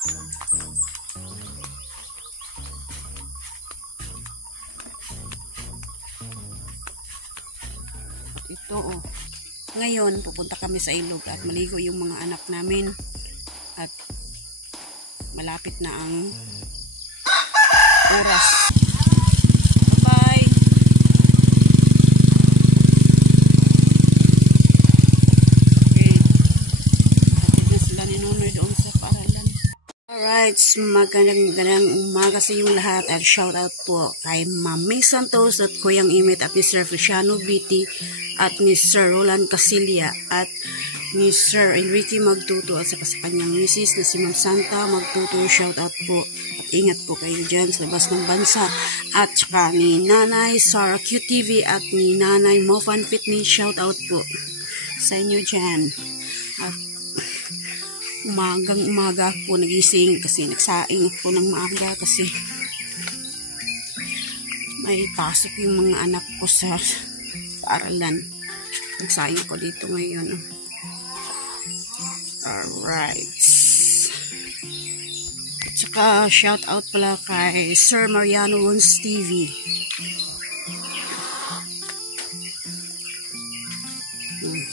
Ito oh. Ngayon, pupunta kami sa ilog at maligo yung mga anak namin. At malapit na ang oras. Bye! Okay. Hatid na sila ni Nunoy doon sa paaralan. Alright, magandang umaga sa inyong lahat at shout out po kay Ma'am May Santos at Kuyang Imit at ni Sir Feliciano Biti at ni Sir Roland Casilia at ni Sir Enrique Magtuto at sa kanyang misis na si Ma'am Santa Magtuto. Shout out po at ingat po kayo dyan sa labas ng bansa at saka ni Nanay Sarah QTV at ni Nanay Mofan Fitness. Shout out po sa inyo dyan. At umaga po nagising kasi nagsaing ako ng maaga kasi may pasok yung mga anak ko sa paaralan. Nagsaing ko dito ngayon. Alright. At saka shout out pala kay Sir Mariano Rons TV.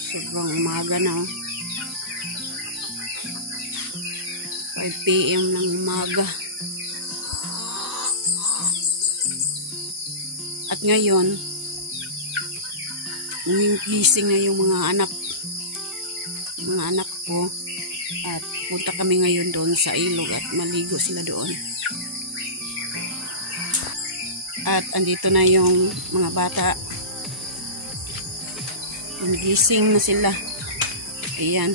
Sobrang umaga na. 5 PM ng umaga. At ngayon, gising na yung mga anak ko. At punta kami ngayon doon sa ilog at maligo sila doon. At andito na yung mga bata. Gising na sila. Ayan.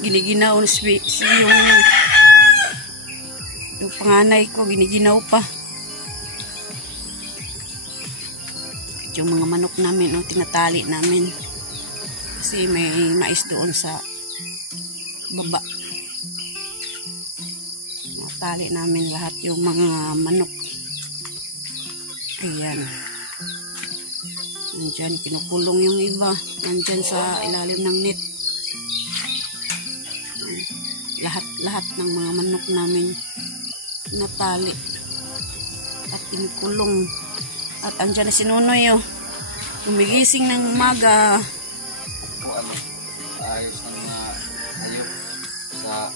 Giniginaw yung panganay ko, giniginaw pa. At yung mga manok namin, tinatali namin. Kasi may mais doon sa baba. Natali namin lahat yung mga manok. Ayan. Nandyan, kinukulong yung iba. Nandyan sa ilalim ng net. Lahat ng mga manok namin natali at kinukulong. At andyan na si Nunoy oh. Gumigising ng umaga. Ayos ng mga hayop sa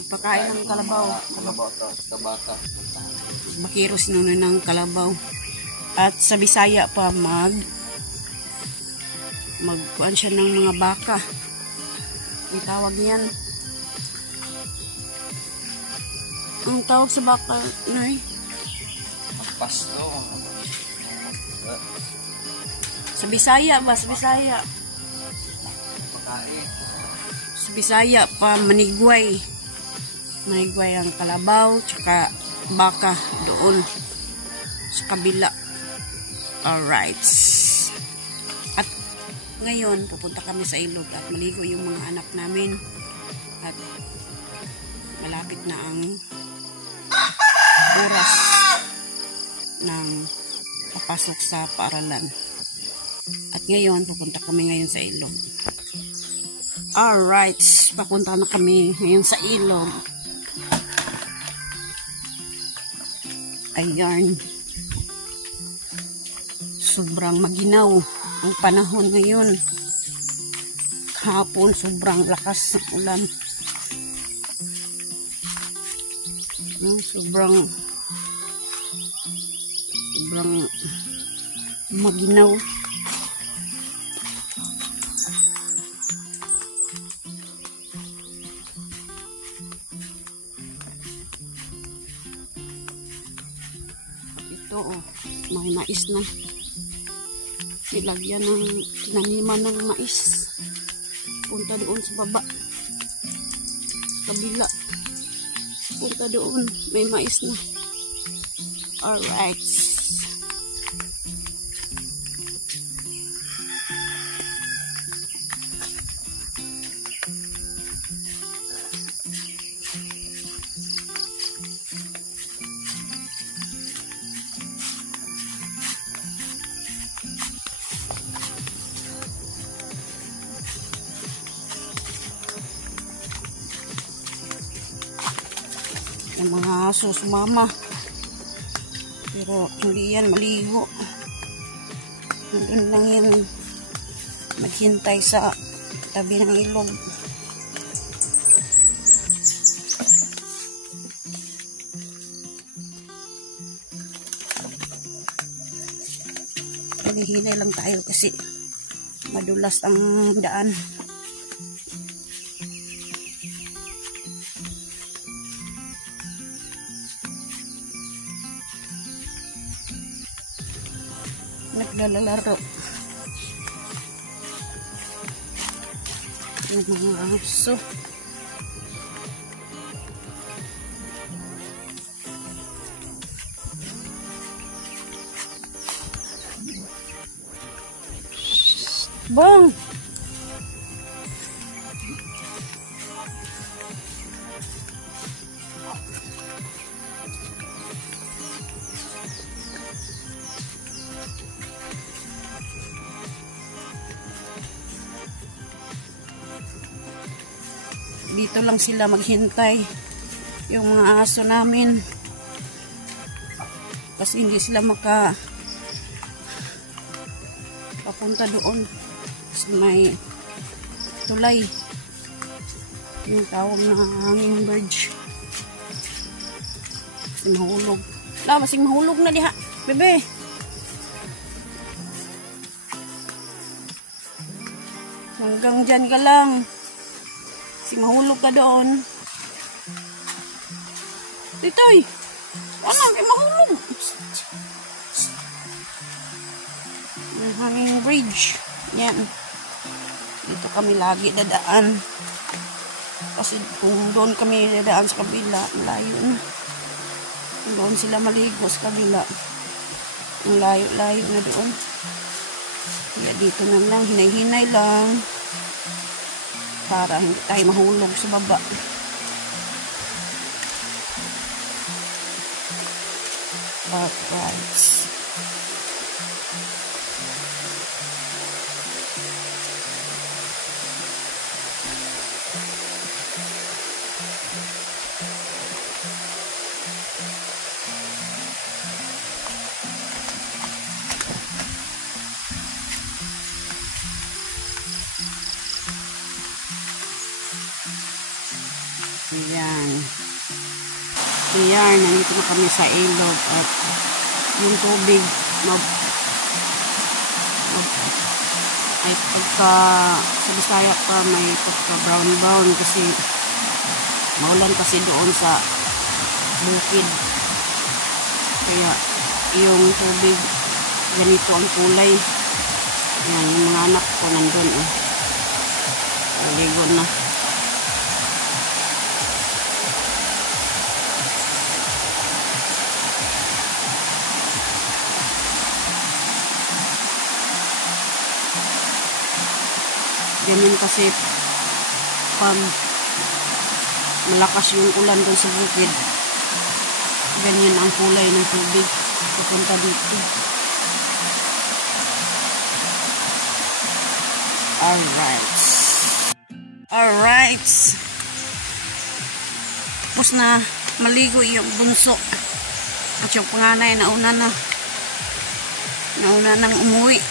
magpakain ng kalabaw. Sa bata. Makiro si Nunoy ng kalabaw. At sa Bisaya pa magkuhan siya ng mga baka. Ang tawag niyan. Ang tawag sa baka, Noy? Pasto. Sa Bisaya ba? Sa Bisaya. Pagkain. Sa Bisaya pa, manigway. Manigway ang kalabaw, tsaka baka doon sa kabila. Alright. Ngayon, pupunta kami sa ilog at maligo yung mga anak namin. At malapit na ang oras ng papasok sa paaralan. At ngayon, pupunta kami ngayon sa ilog. Alright, papunta na kami ngayon sa ilog. Ayan. Sobrang maginaw ang panahon ngayon. Kahapon sobrang lakas ng ulan. Sobrang maginaw. Ito oh, may mais na. Nilagyan ng tinaniman ng mais. Punta doon sa baba. Kabila. Punta doon. May mais na. Alright. Yung mga aso sumama. Pero hindi yan maligo. Nandun lang yan maghintay sa tabi ng ilog. Hinihinay lang tayo kasi madulas ang daan. Naglalaro yung mga aso. Bong! Dito lang sila maghintay yung mga aso namin kasi hindi sila papunta doon kasi may tulay yung tawag na hummingbird kasi mahulog masing mahulog na diha bebe hanggang dyan ka lang. Mahulog ka doon. Titoy! Ano? Mahulog! Yung hanging bridge. Yan. Dito kami lagi dadaan. Kasi kung doon kami dadaan sa kabila, malayo na. Kung doon sila maligo sa kabila, ang layo-layo na doon. Kaya dito na lang, hinay-hinay lang. Para hindi tayo mahulog sa baba. Alright. Ayan, nandito na kami sa ilog at yung tubig ay pagka sa Bisaya pa may pagka brown kasi maulan kasi doon sa bukid. Kaya yung tubig ganito ang kulay. Ayan, yung mga anak ko nandun. Naligo na. Ganyan kasi pag malakas yung ulan doon sa bukid, ganyan ang kulay ng tubig pupunta dito. Alright. Tapos na maligo yung bunso at yung panganay nauna nang umuwi.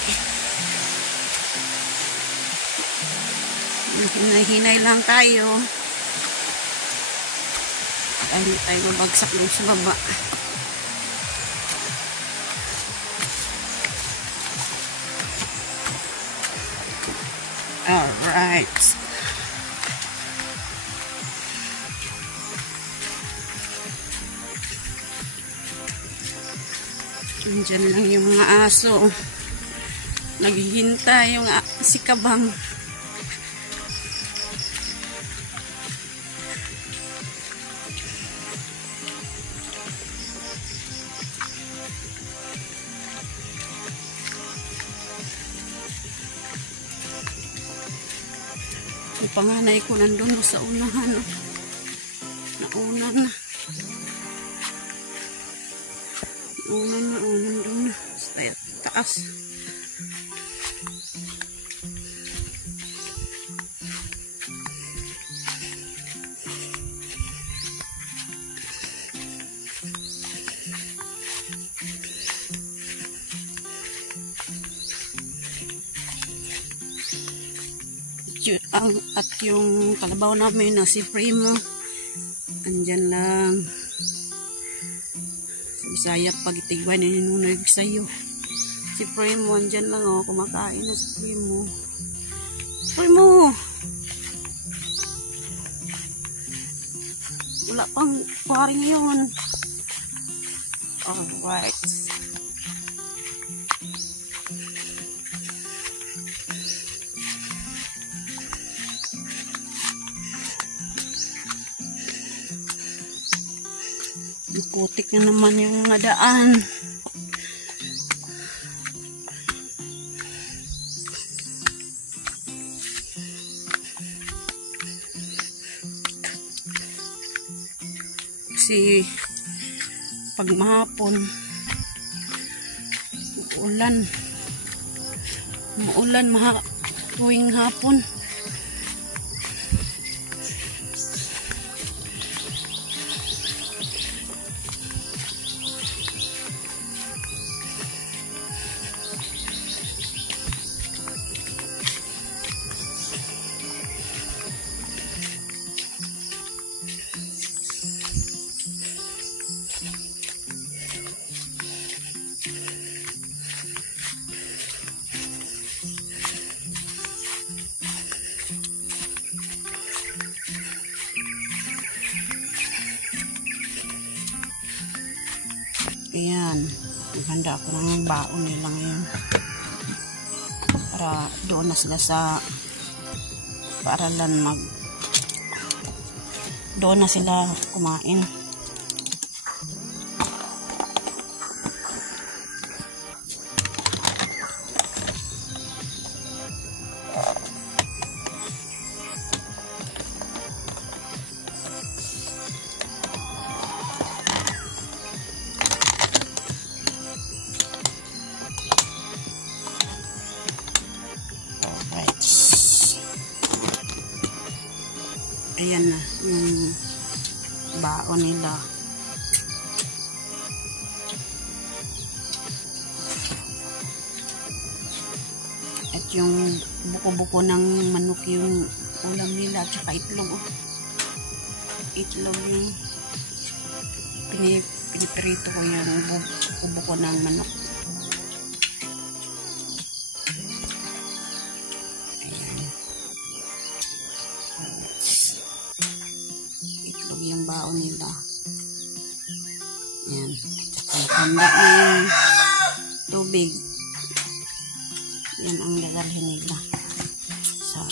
Hinay lang tayo ay hindi tayo mabagsak lang sa baba. Alright. Diyan lang yung mga aso naghihintay yung si Kabang. Yung panganay ko nandun sa unahan. Nauna na. Nandun na. Sa taas. yung kalabaw namin na si Primo andyan lang. Bisaya pag itigwan ni Nunoy sa'yo. Si Primo andyan lang oh, kumakain na si Primo. Primo! Wala pang paring yun. Alright. Putik na naman yung mga daan. Kasi pag mahapon maulan tuwing hapon. Ayan, naghanda ako ng baon nila ngayon para doon na sila sa paaralan doon na sila kumain. Ayan na yung baon nila. At yung buko-buko ng manok yung ulam nila at saka itlog. Itlog yung piniprito ko yung buko-buko ng manok. Yung baon nila. Ayan. Handa na yung tubig. Yan ang dadalhin nila sa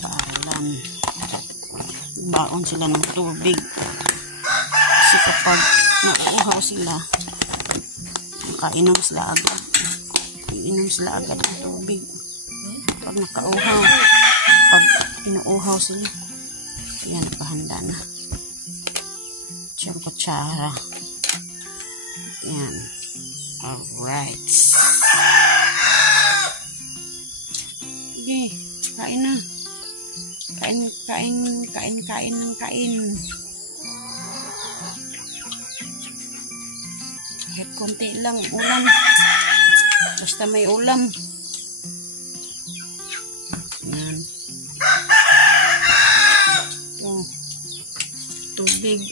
paaralan. Baon sila ng tubig. Kasi kapag nauuhaw sila, nakainom sila agad. Iinom sila agad ng tubig. Pag nakauhaw, pag inuuhaw sila, yan, pahanda na. Siyang kutsara. Yan. Alright. Sige, kain na. Kain ng kain. Kahit konti lang ulam. Basta may ulam. Yan. Tubig.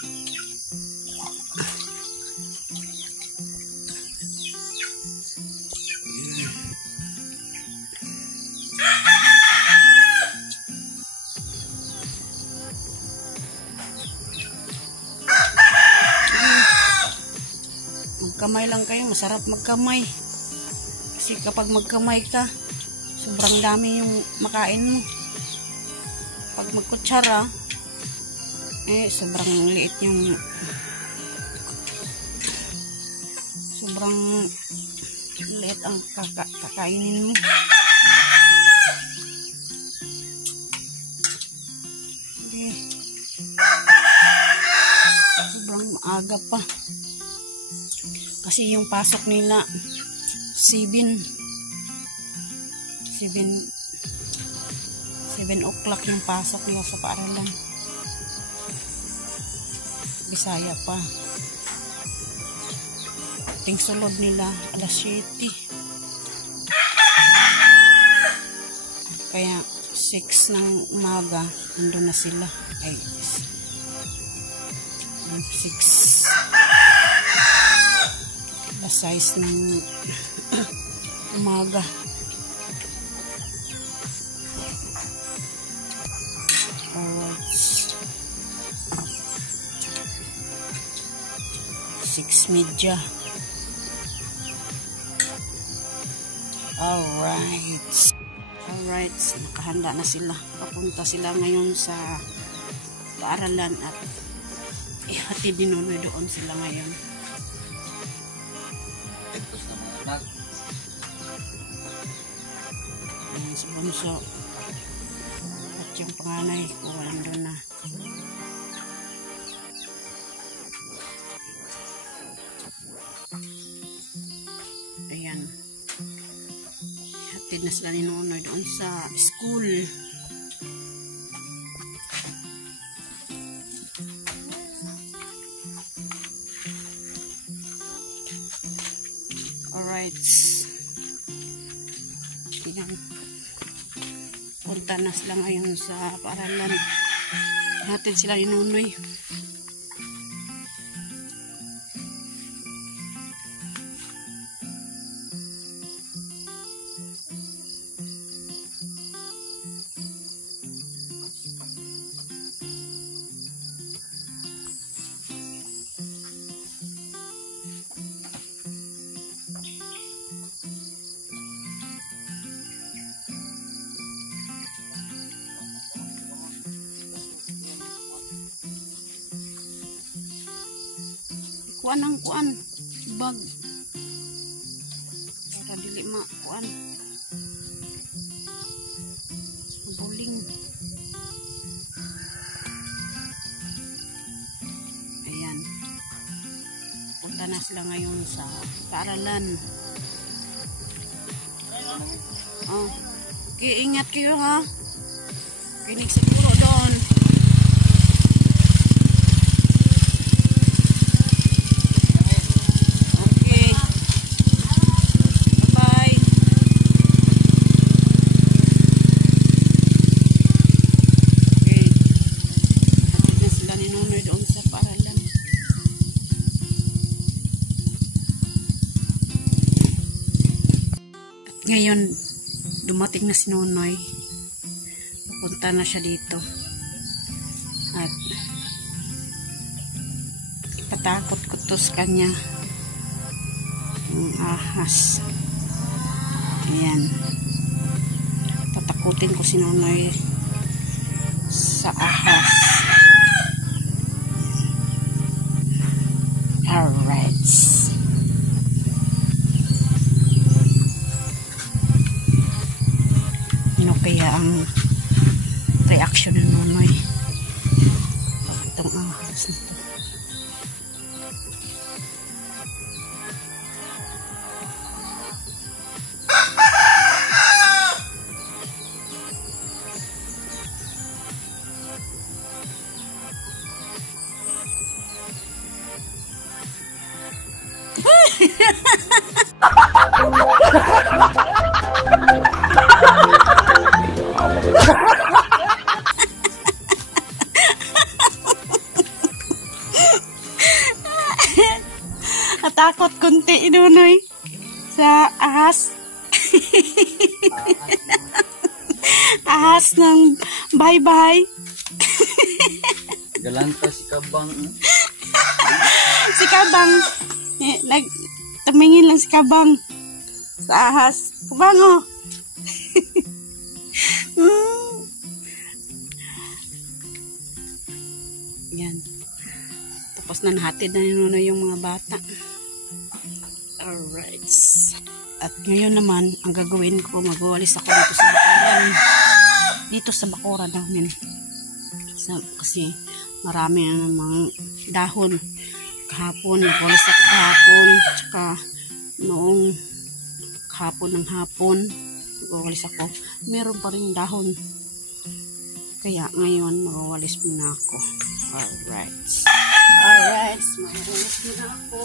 Magkamay lang kayo, masarap magkamay. Kasi kapag magkamay ka, sobrang dami yung makain mo. Pag magkutsara, sobrang liit yung sobrang liit ang kakainin mo. Okay. Sobrang maaga pa kasi yung pasok nila 7 o'clock yung pasok nila sa paaralan. Bisaya pa. Ting sulod nila alas 7. Kaya 6 ng umaga, nandun na sila. Ay, 6. The size ng umaga. Alright. 6:30. Alright, nakahanda na sila. Papunta sila ngayon sa paaralan at ihatid ni Nonoy doon sila ngayon. Ito sa mga anak. Ayan si Bunso. At yung panganay, walang doon na. Ayan. Hatid na sila ni Nonoy doon sa school. Alright. Ayan. Punta na sila ngayon sa paaralan. Hatid sila ni Nonoy. Kuan ang kuan bag para dili ma kuan buling. Ayan, punta na sila ngayon sa paaralan. Oh, okay, ingat kayo ha, kinig siguro doon. Ngayon, dumating na si Nonoy. Pupunta na siya dito. At ipatakot ko to sa kanya. Yung ahas. Ayan. Patakutin ko si Nonoy sa ahas. Alright. Kaya ang reaction ng Nonoy itong ahas nito. Natakot kunti Nonoy sa ahas. Ahas ng bye-bye. Galanta si Kabang. Si Kabang. Tumingin lang si Kabang sa ahas. Kabang oh. Yan. Tapos na nahatid na ni Nonoy yung mga bata. Alright. At ngayon naman, ang gagawin ko, magwawalis ako dito sa bakuran. Dito sa bakuran namin. Kasi marami namang dahon. Kahapon, nagwalis ako kahapon. Tsaka noong kahapon ng hapon, nagwawalis ako. Meron pa rin dahon. Kaya ngayon, magwawalis muna ako. Alright. Alright, magwawalis muna ako.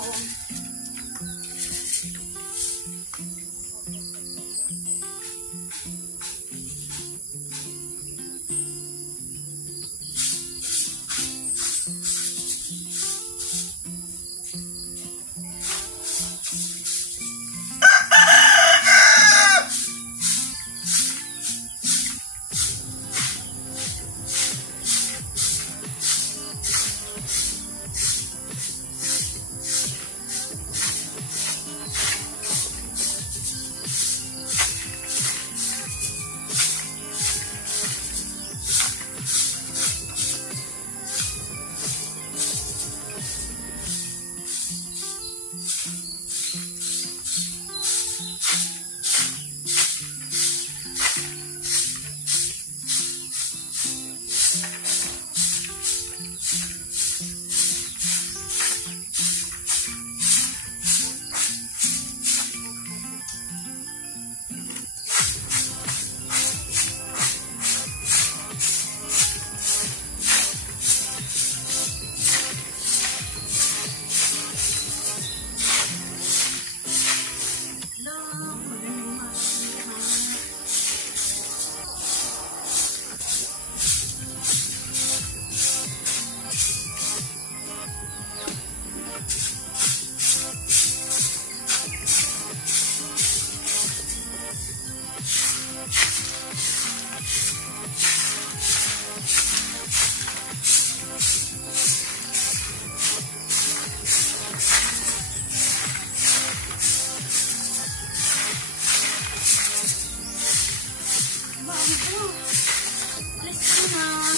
muna.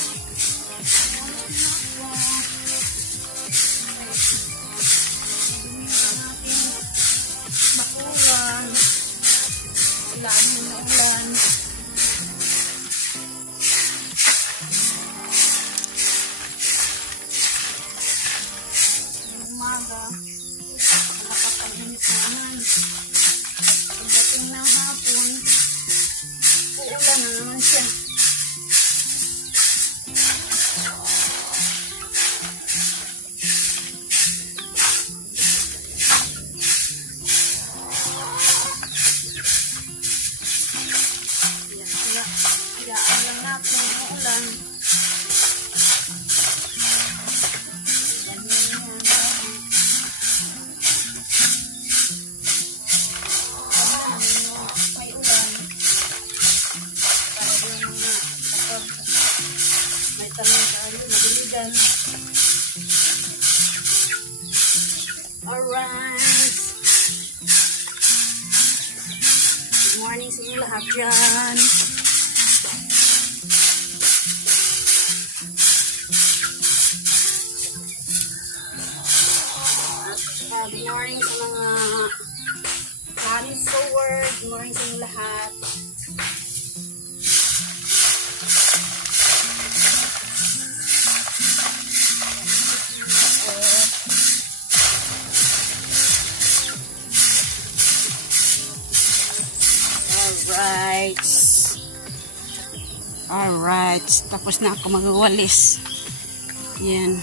Bakuran. Silaan mo na ulan. Umaga. Malakas ang init naman. Pagdating ng hapon, uulan na naman siya. Hayaan lang natin ang ulan. May ulan. Para yung kapag may tanong tayo, madiligan. Alright. Good morning sa inyo lahat dyan. Good morning sa mga connoisseur. Good morning sa inyo lahat. Alright. Alright. Tapos na ako magwalis. Yan.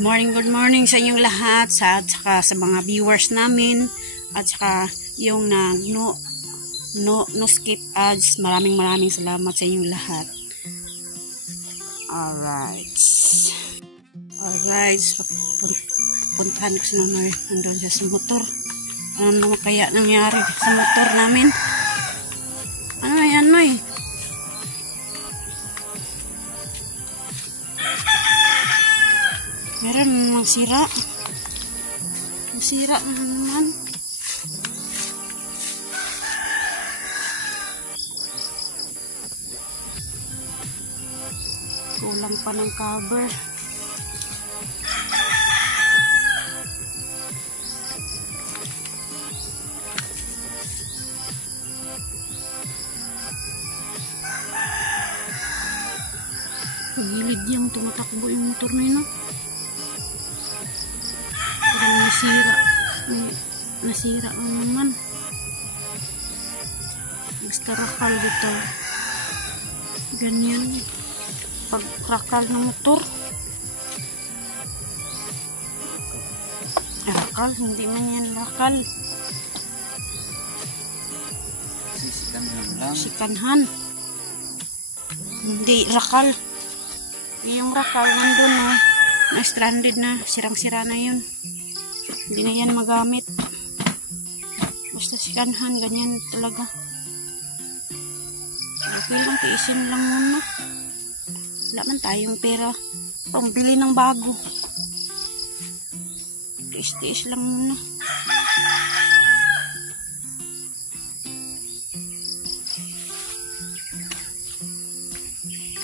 Good morning sa inyong lahat, at saka sa mga viewers namin, at saka yung no skip ads. Maraming salamat sa inyong lahat. Alright. Puntahan ko sa Nonoy. Nandun siya sa motor. Ano naman kaya nangyari sa motor namin? Ano yan, Noy? Meron namang sira. Masira na naman. Kulang pa ng cover. Pagilid yung tumatakbo yung motor na yun. Nasira ang naman. Basta rakal dito. Ganyan. Pag rakal ng motor. Rakal, hindi man yan rakal. Sikanhan. Hindi rakal. Yung rakal nandun na stranded na. Sirang-sira na yun. Hindi na yan magamit. Basta sikanhan, ganyan talaga. Okay lang, tiisin lang muna. Wala man tayong pera pambili ng bago. Tiis-tiis lang muna.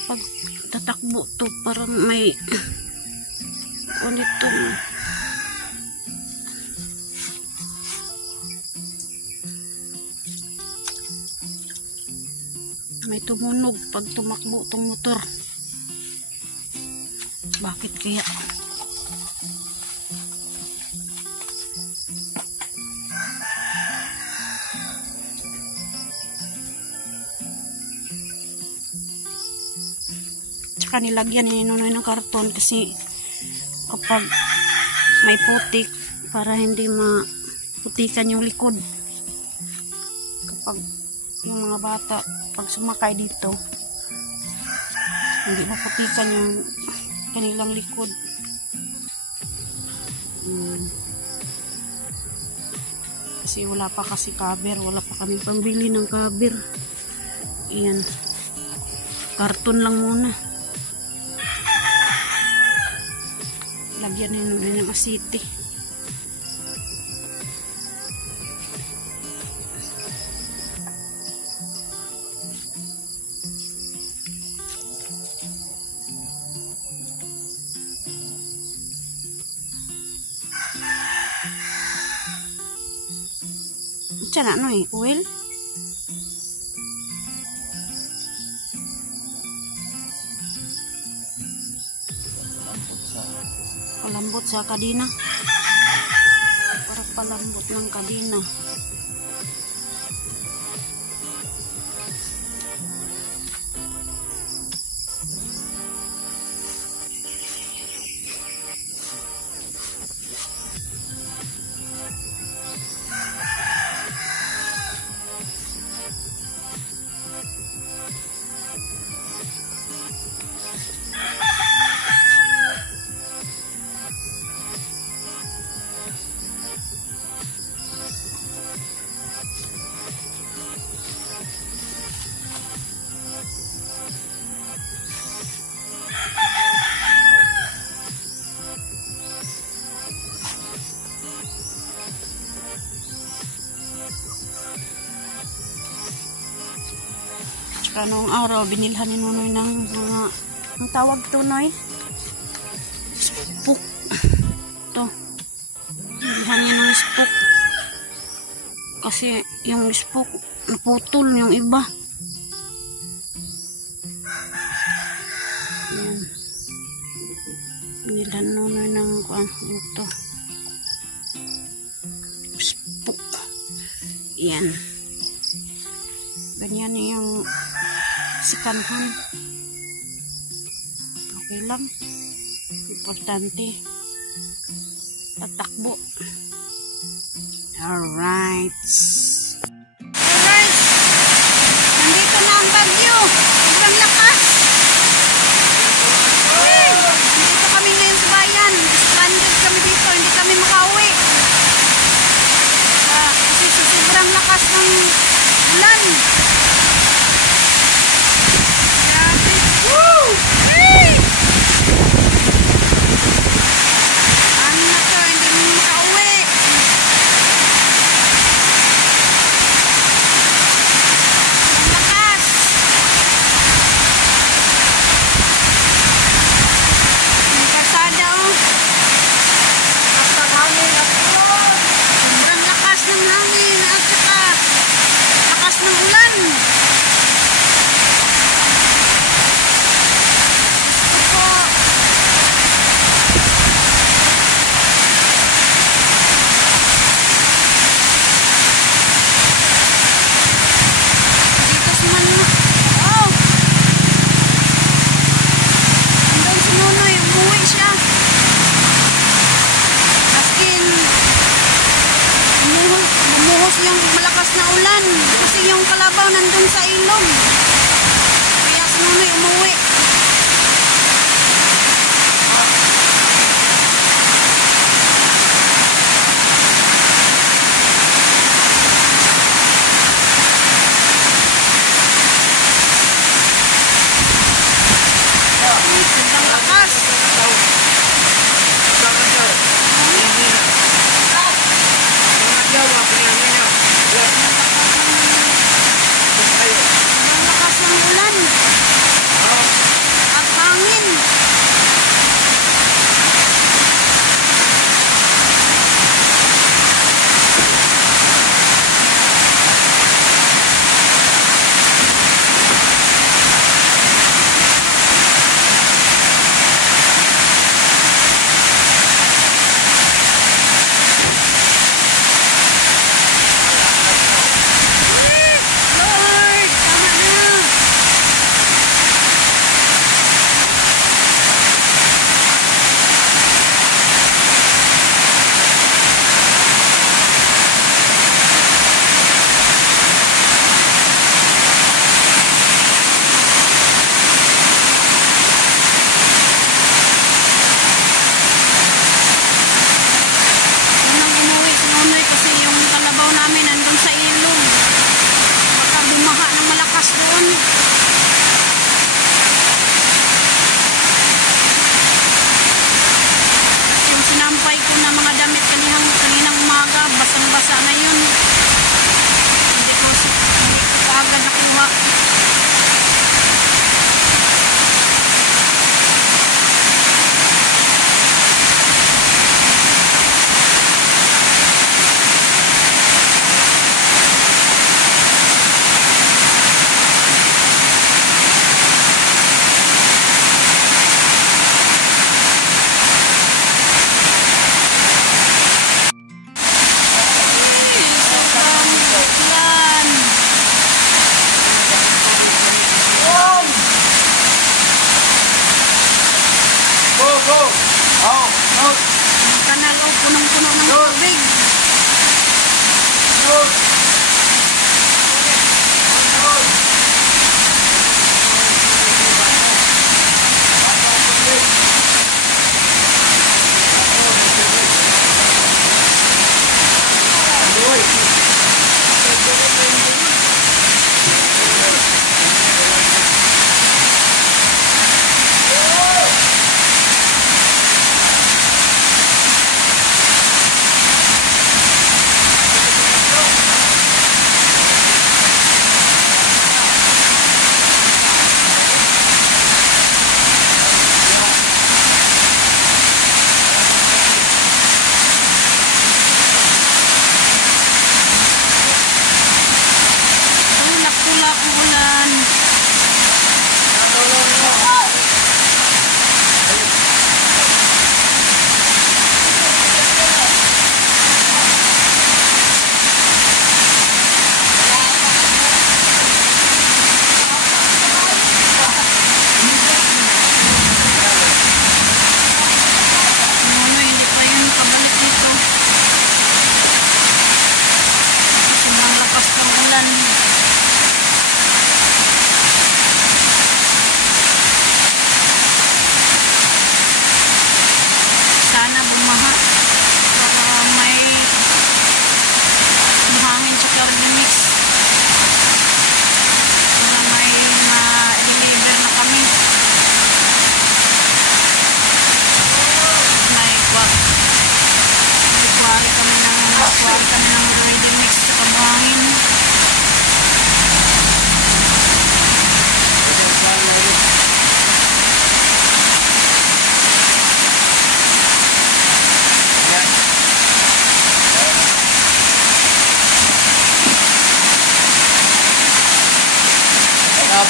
Pag tatakbo to, parang may ganito. May tumunog pag tumakbo tong motor. Bakit kaya? Tsaka nilagyan ni Nonoy ng karton kasi kapag may putik, para hindi maputikan yung likod. Kapag yung mga bata pag sumakay dito, hindi maputikan yung kanilang likod. Kasi wala pa kasi cover, wala pa kami pambili ng cover. Ayan, karton lang muna. Lagyan nyo din ng asiti. siya na, no eh? Oil? Palambot sa kadina. Para palambot ng kadina. Noong araw, binilhan ni Nunoy ng mga, ang tawag to, Noy? Spook. Ito. Binilhan niya ng spook. Kasi yung spook, naputol yung iba. Ayan. Binilhan Nunoy ng, ito. Spook. Ayan. Ganyan yung sikanhan. Okay lang. Importante. Tatakbo. Alright. Alright. Nandito na ang bagyo. Sobrang lakas. Nandito kami ngayon sa bayan. Stranded kami dito. Hindi kami makauwi. Kasi sobrang lakas ng ulan. Yung malakas na ulan kasi yung kalabaw nandun sa ilog kaya si Nunoy umuwi. Ang lakas. Ang lakas ng ulan.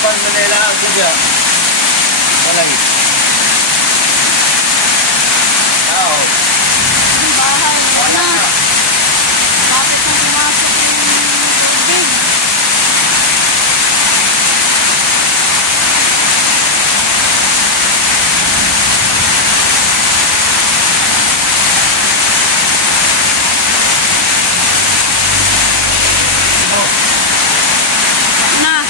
Kapan Manila ako dyan. Malay. Tao. Yung bahay, wala. Bakit nang pumasok yung tubig? Na.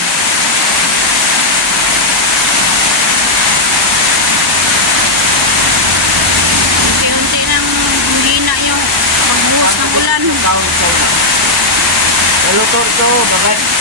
Unti-unti nang humina yung magbuhos ng ulan. Lutor to, babay.